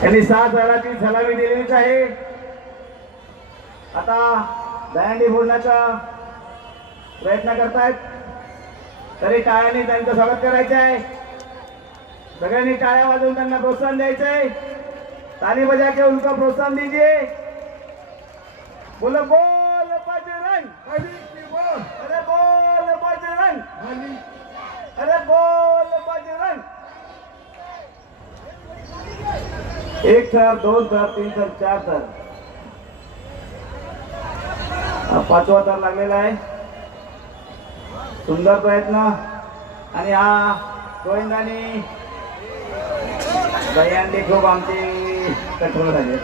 त्यांनी 6 थराची सलामी दिलेलीच आहे। आता दहीहंडी फोडण्याचा प्रयत्न करतायत, तरी टाळ्यांनी त्यांचं स्वागत करायचं आहे। सगळ्यांनी टाळ्या वाजवून त्यांना प्रोत्साहन द्यायचं आहे। ताली बजा के उनको प्रोत्साहन दीजिए। बोलो बोल बजरंग बली की बोल, अरे बोल बजरंग बली, अरे बोल बजरंग। 1 थर 2 थर 3 थर 4 थर, हा 5वा थर लागलेला आहे। सुंदर प्रयत्न। आणि हा गोविंदानी दहीहंडी खूप आमची कठोर झाली।